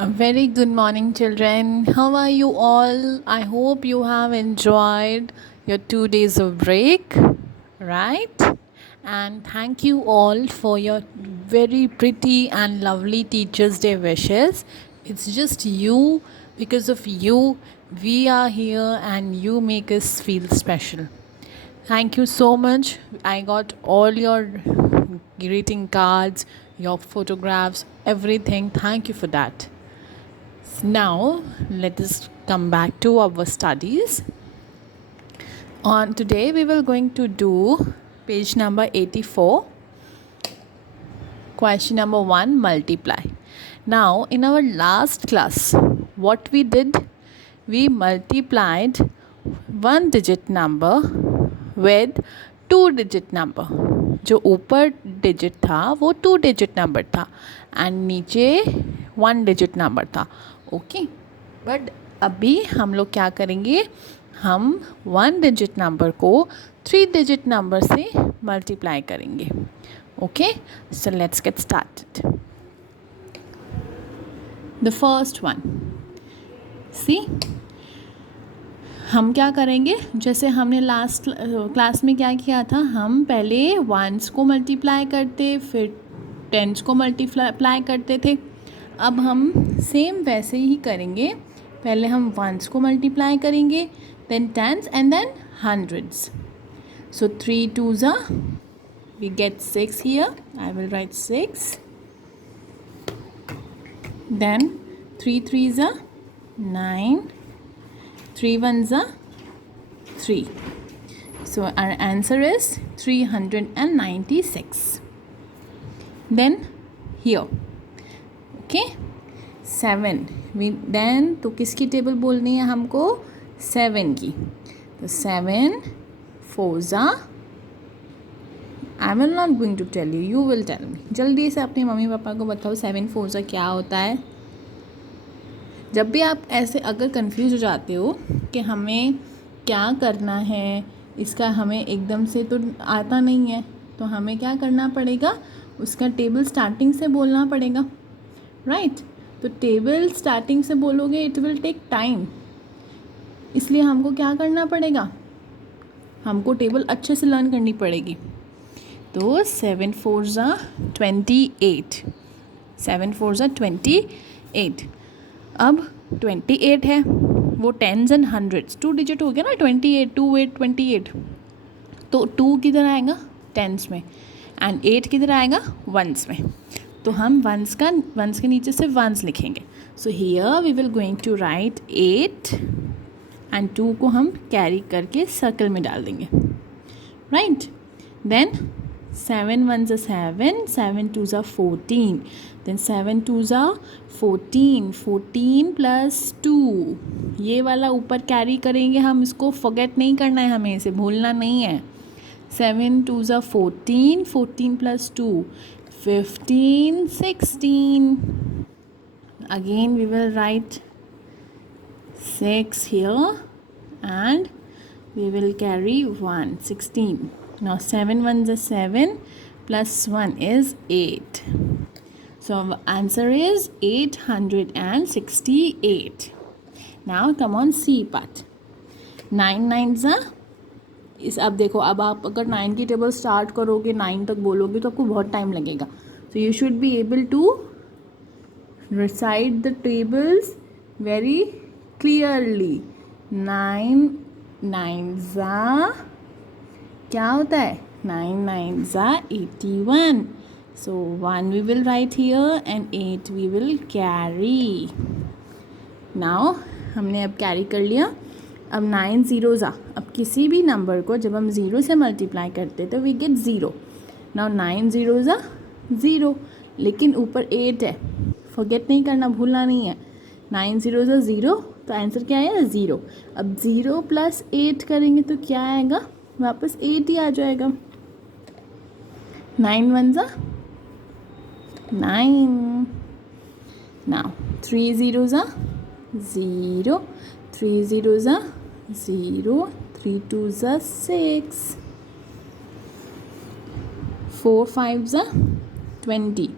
A very good morning, children. How are you all? I hope you have enjoyed your 2 days of break, right? And thank you all for your very pretty and lovely Teachers' Day wishes. It's just you, because of you, we are here and you make us feel special. Thank you so much. I got all your greeting cards, your photographs, everything. Thank you for that. Now, let us come back to our studies. On today, we will going to do page number 84, question number 1, multiply. Now, in our last class, what we did, we multiplied one digit number with 2 digit number. जो ऊपर digit था वो 2 digit number था and नीचे 1 digit number था. Okay, but अभी हम लोग क्या करेंगे, हम 1 digit नंबर को 3 digit नंबर से मल्टीप्लाई करेंगे. Okay, so let's get started. The first one, see हम क्या करेंगे, जैसे हमने लास्ट क्लास में क्या किया था, हम पहले वंस को मल्टीप्लाई करते, फिर टेंस को मल्टीप्लाई करते थे. अब हम सेम वैसे ही करेंगे. पहले हम वंस को मल्टीप्लाई करेंगे, then tens and then hundreds. So 3 2s we get 6 here. I will write 6. Then 3 3s 9. 3 1s 3. So our answer is 396. Then here, okay, 7. Then तो किसकी टेबल बोलनी है हमको, 7 की. तो 7 4s I will not going to tell you, you will tell me. जल्दी से अपने मम्मी पापा को बताओ 7 4s क्या होता है. जब भी आप ऐसे अगर कंफ्यूज हो जाते हो कि हमें क्या करना है, इसका हमें एकदम से तो आता नहीं है, तो हमें क्या करना पड़ेगा, उसका टेबल स्टार्टिंग से बोलना पड़ेगा, राइट. तो टेबल स्टार्टिंग से बोलोगे इट विल टेक टाइम, इसलिए हमको क्या करना पड़ेगा, हमको टेबल अच्छे से लर्न करनी पड़ेगी. तो 7 4s 28. 7 4s 28. अब 28 है, वो टेंस एंड हंड्रेड्स 2 digit हो गया ना. 28 2 8 28. तो 2 किधर आएगा, टेंस में, एंड 8 किधर आएगा, वंस में. तो हम वंस के नीचे से वंस लिखेंगे. So here we will going to write 8 and 2 को हम कैरी करके सर्कल में डाल देंगे, right. Then 7 1s 7. 7 2s 14. Then 7 2s 14. 14 plus 2. ये वाला ऊपर कैरी करेंगे हम, इसको फॉरगेट नहीं करना है, हमें इसे भूलना नहीं है. 7 2s 14. 14 plus 2 15 16. Again we will write 6 here and we will carry 1 16. Now 7 1s 7 plus 1 is 8. So our answer is 868. Now come on, C part. 9 9s इस, अब देखो, अब आप अगर 9 की टेबल स्टार्ट करोगे, 9 तक बोलोगे तो आपको बहुत टाइम लगेगा. So you should be able to recite the tables very clearly. 9 9s क्या होता है, 9 9s 81. So 1 we will write here and 8 we will carry. Now हमने अब कैरी कर लिया. अब 9 zeros अब किसी भी नंबर को जब हम 0 से मल्टीप्लाई करते तो वी गेट 0. नाउ 9 zeros 0, लेकिन ऊपर 8 है, फॉरगेट नहीं करना, भूलना नहीं है. 9 zeros 0, तो आंसर क्या है, 0. अब 0 plus 8 करेंगे तो क्या आएगा, वापस 8 ही आ जाएगा. 9 1s 9. Now 3 zeros 0. 3 zeros 0. 3 2s 6. 4 5s 20.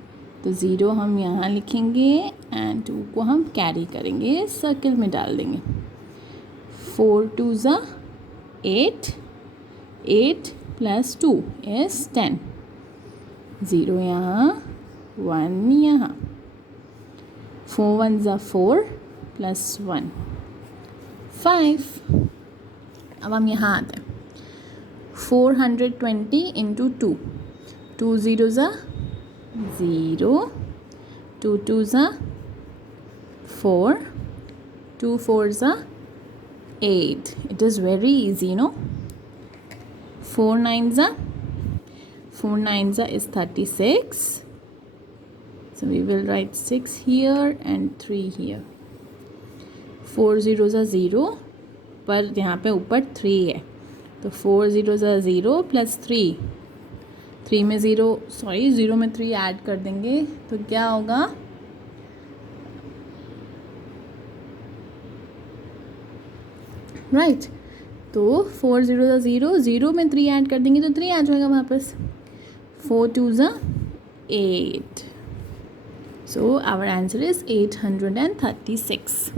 तो 0 हम यहाँ लिखेंगे एंड 2 को हम कैरी करेंगे, सर्कल में डाल देंगे। 4 2 ज़ा 8, 8 + 2 is 10, 0 यहाँ, 1 यहाँ। 4 1 ज़ा 4 + 1 5। अब हम यहाँ आते हैं। 420 × 2, 2 0 ज़ा 0, 2 2 ज़ा 4, 2 4 ज़ा 8. It is very easy, no? 4 9 ज़ा, 4 9 ज़ा is 36. So we will write 6 here and 3 here. 4 0 ज़ा 0, पर यहाँ पे ऊपर 3 है, तो 4 0 ज़ा 0 + 3, 3 में 0 में 3 ऐड कर देंगे तो क्या होगा, राइट। तो 4 0 ज़ा 0, 0 में 3 ऐड कर देंगे तो 3 आ जाएगा वापस। 4 2 ज़ा 8। So our answer is 836.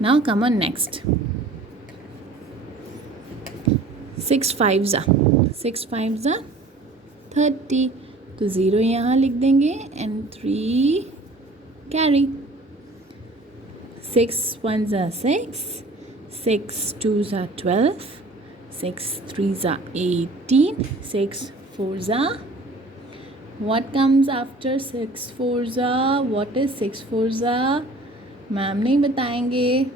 Now come on next. 6 5 ज़ा 30, तो 0 यहाँ लिख देंगे एंड 3 कैरी। 6 1 ज़ा 6, 6 2 ज़ा 12, 6 3 ज़ा 18, 6 4 ज़ा, what comes after 6 4 ज़ा, what is 6 4 ज़ा, मैम नहीं बताएंगे।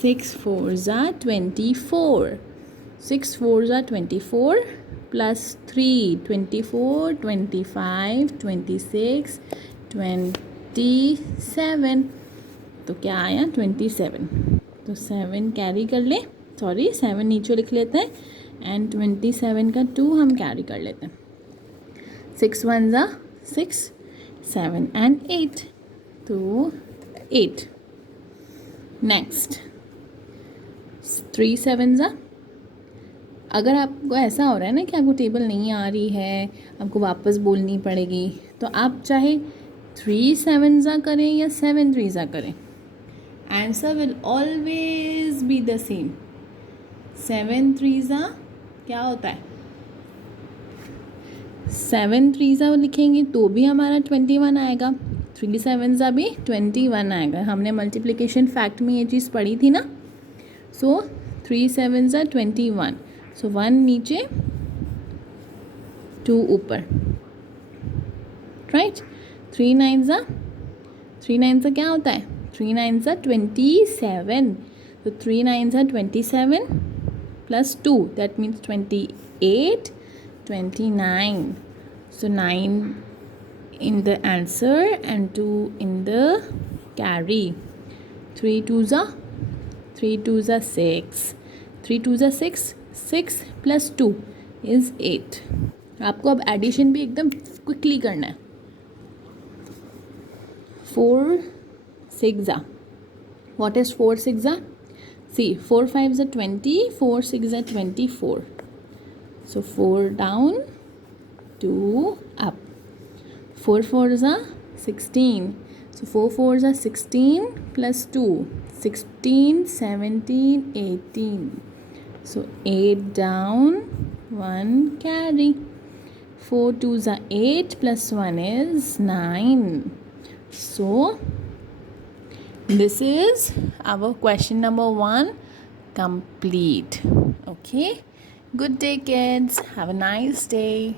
6 4 ज़ा 24, 6 4 ज़ा 24 + 3, 24 25 26 27, तो क्या आया 27। तो 7 कैरी कर ले, 7 नीचे लिख लेते हैं एंड 27 का 2 हम कैरी कर लेते हैं। 6 1 ज़ा 6, 7 and 8, तो 8। नेक्स्ट 3 7 ज़ा, अगर आपको ऐसा हो रहा है ना कि आपको टेबल नहीं आ रही है, आपको वापस बोलनी पड़ेगी, तो आप चाहे 3 7 ज़ा करें या 7 3 ज़ा करें, answer will always be the same. 7 3 ज़ा क्या होता है, 7 3 ज़ा लिखेंगे तो भी हमारा 21 आएगा, 3 7 ज़ा भी 21 आएगा। हमने मल्टीप्लिकेशन फैक्ट में ये चीज़ पढ़ी थी ना। सो 3 7 ज़ा 21, सो 1 नीचे 2 ऊपर, राइट। 3 9 ज़ा क्या होता है, 3 9 ज़ा 27, तो 3 9 ज़ा 27 + 2, that means 28 29, so 9 in the answer and 2 in the carry. 3 2 ज़ा 6, 3 2 ज़ा 6, 6 + 2 is 8। आपको अब एडिशन भी एकदम क्विकली करना है। 4 6 ज़ा, what is 4 6 ज़ा, see 4 5 ज़ा 20, 4 6 ज़ा 24, so 4 down 2 up। 4 4 ज़ा 16, so 4 4 ज़ा 16 + 2, 16 17 18, so 8 down 1 carry। 4 2 ज़ा 8 + 1 is 9, so this is our question number 1 complete. Okay, good day kids, have a nice day.